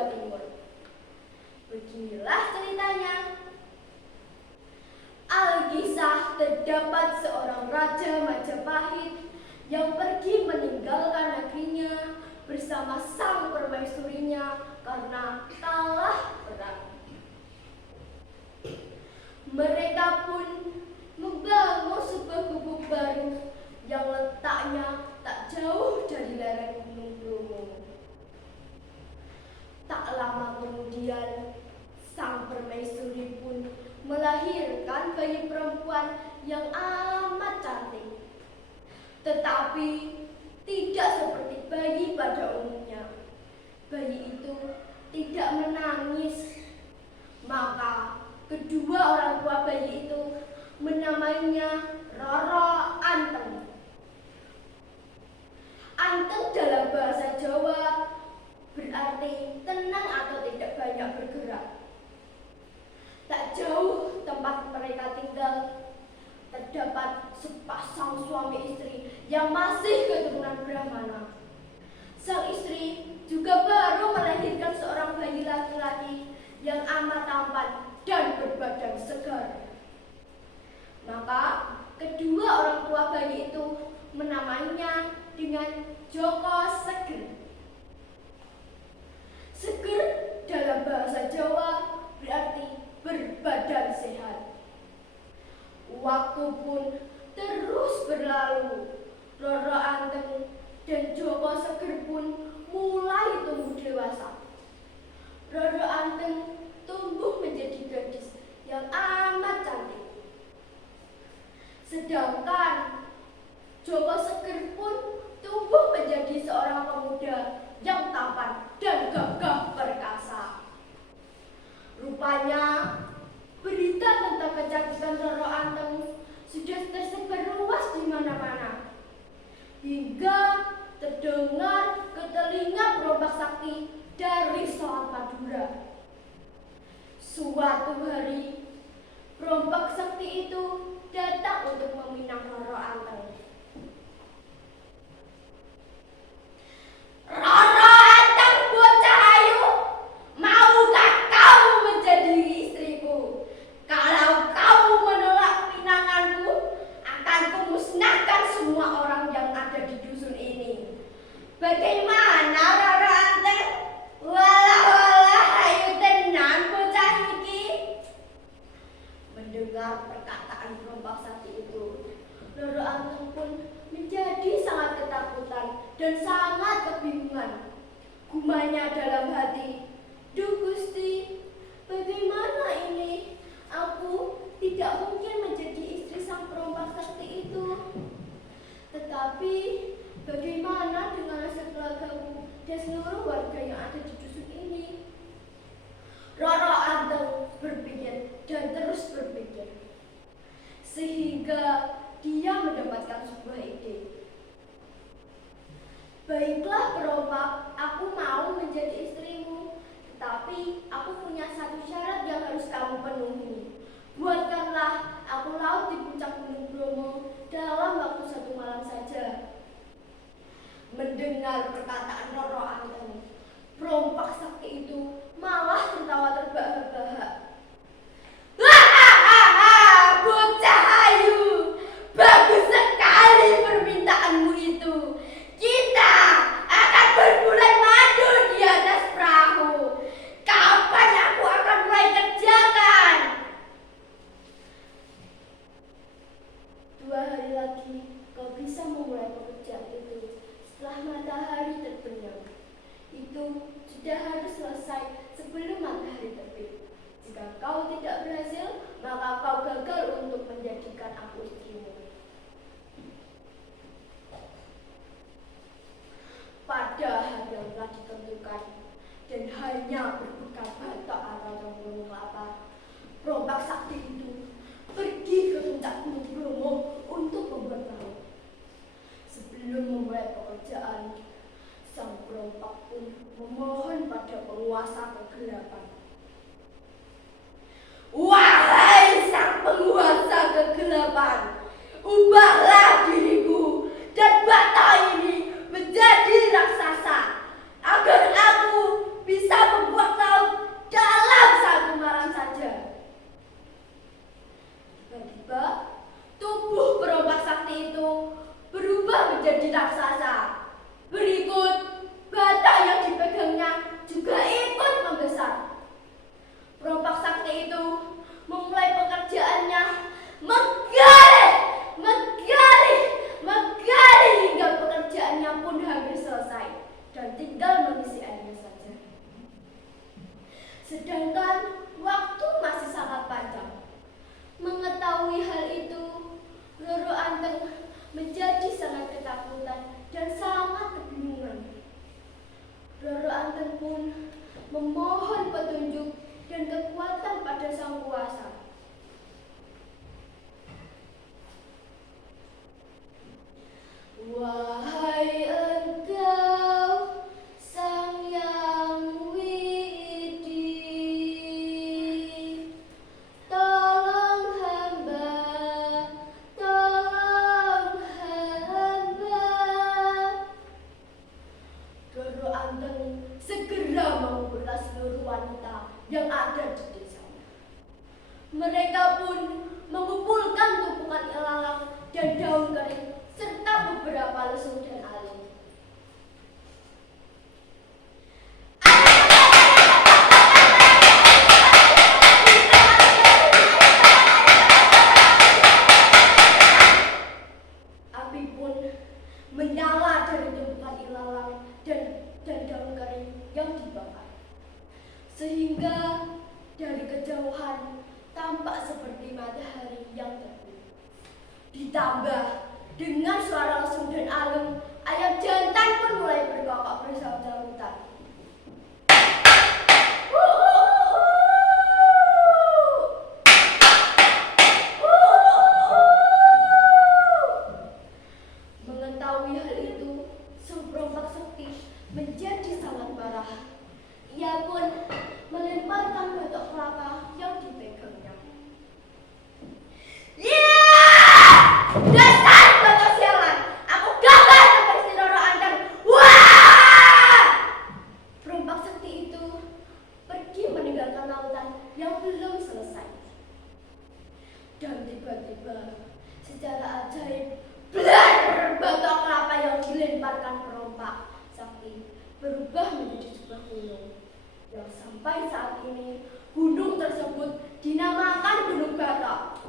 Jawa Timur. Beginilah ceritanya. Alkisah terdapat seorang raja Majapahit yang pergi meninggalkan negerinya bersama sang permaisurinya karena kalah perang. Mereka pun membangun sebuah gubuk baru yang letaknya tak jauh dari lereng Gunung Bromo. Tak lama kemudian, sang permaisuri pun melahirkan bayi perempuan yang amat cantik. Tetapi tidak seperti bayi pada umumnya. Bayi itu tidak menangis. Maka kedua orang tua bayi itu menamainya Roro Anteng. Anteng dalam bahasa Jawa berarti tenang atau tidak banyak bergerak. Tak jauh tempat mereka tinggal terdapat sepasang suami istri yang masih keturunan Brahmana. Sang istri juga baru melahirkan seorang bayi laki-laki yang amat tampan dan berbadan segar. Maka kedua orang tua bayi itu menamainya dengan Joko Seger. Seger dalam bahasa Jawa berarti berbadan sehat. Waktu pun terus berlalu. Roro Anteng dan Joko Seger pun mulai tumbuh dewasa. Roro Anteng tumbuh menjadi gadis yang amat cantik. Sedangkan Joko Seger pun tumbuh menjadi seorang pemuda yang tampan dan gagah perkasa. Rupanya berita tentang kecantikan Roro Anteng sudah tersebar luas di mana-mana, hingga terdengar ke telinga perompak sakti dari Selat Madura. Suatu hari, perompak sakti itu datang untuk meminang Roro Anteng. Roro Anteng bocah ayu, maukah kau menjadi istriku? Kalau kau menolak pinanganku, akan kumusnahkan semua orang yang ada di dusun ini. Bagaimana Roro Anteng? Walah, ayo tenang bocah iki. Mendengar perkataan perompak sakti itu, Roro Anteng pun menjadi sangat ketakutan dan sangat kebingungan. Gumanya dalam hati, "Duh Gusti, bagaimana ini? Aku tidak mungkin menjadi istri sang perompak sakti itu. Tetapi bagaimana dengan nasib keluargaku dan seluruh warga yang ada di dusun ini?" Roro Anteng berpikir dan terus berpikir, sehingga dia mendapatkan sebuah ide. "Baiklah perompak, aku mau menjadi istrimu. Tetapi aku punya satu syarat yang harus kamu penuhi. Buatkanlah aku laut di puncak Gunung Bromo dalam waktu 1 malam saja." Mendengar perkataan Roro Anteng, perompak sakti itu malah tertawa terbahak-bahak. "Hahaha, bocah ayu, bagus sekali permintaanmu itu. Kita akan berbulan madu di atas perahu. Kapan aku akan mulai kerjakan?" 2 hari lagi kau bisa memulai pekerjaan itu setelah matahari terbenam. Itu sudah harus selesai sebelum matahari terbit. Jika kau tidak berhasil, maka kau gagal untuk menjadikan aku istrimu. Pada hari yang telah ditentukan dan hanya berbekal batok atau tempurung kelapa, perompak sakti itu pergi ke puncak Gunung Bromo untuk membuat laut. Sebelum memulai pekerjaan, sang perompak pun memohon pada penguasa kegelapan. "Wahai sang penguasa kegelapan, ubahlah diriku dan batok ini menjadi raksasa agar aku bisa membuat Anteng pun memohon petunjuk dan kekuatan pada Sang Kuasa. Wahai Engkau Sang Yang Widi, tolong hamba, tolong hamba. Roro Anteng segera mengumpulkan seluruh wanita yang ada di desanya. Mereka pun mengumpulkan tumpukan ilalang dan daun kering serta beberapa lesung dan aling. Api pun menyala dari tumpukan ilalang dan daun kering yang dibakar, sehingga dari kejauhan tampak seperti matahari yang terbit. Ditambah dengan suara lesung dan aling, ayam jantan pun mulai berkokok bersaut-sautan. Mengetahui hal itu, sang perompak sakti menjadi sangat marah. Ia pun melemparkan batok kelapa yang dipegangnya. Dasar batok sialan! Aku gagal seperti Roro Anteng! Wah! Perompak sakti itu pergi meninggalkan lautan yang belum selesai. Dan tiba-tiba, secara ajaib, blar! Batok kelapa yang dilemparkan perompak sakti berubah menjadi sebuah gunung. Yang sampai saat ini, gunung tersebut dinamakan Gunung Batok.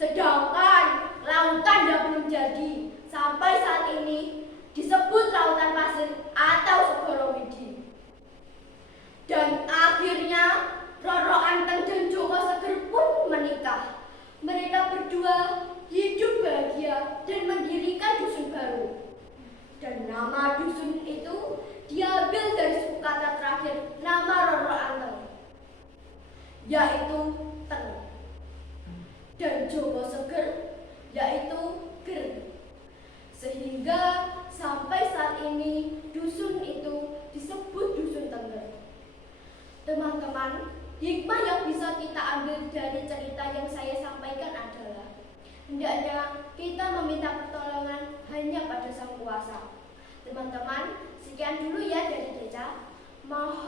Sedangkan lautan yang belum jadi sampai saat ini disebut lautan pasir atau Segoro Widi. Dan akhirnya Roro Anteng dan Joko Seger pun menikah. Mereka berdua hidup bahagia dan mendirikan dusun baru. Dan nama dusun itu diambil dari suku kata terakhir nama Roro Anteng, yaitu Teng. Dan Joko Seger yaitu Ger. Sehingga sampai saat ini dusun itu disebut Dusun Tengger. Teman-teman, hikmah yang bisa kita ambil dari cerita yang saya sampaikan adalah hendaknya kita meminta pertolongan hanya pada Sang Kuasa. Teman-teman, sekian dulu ya dari Deca. Mohon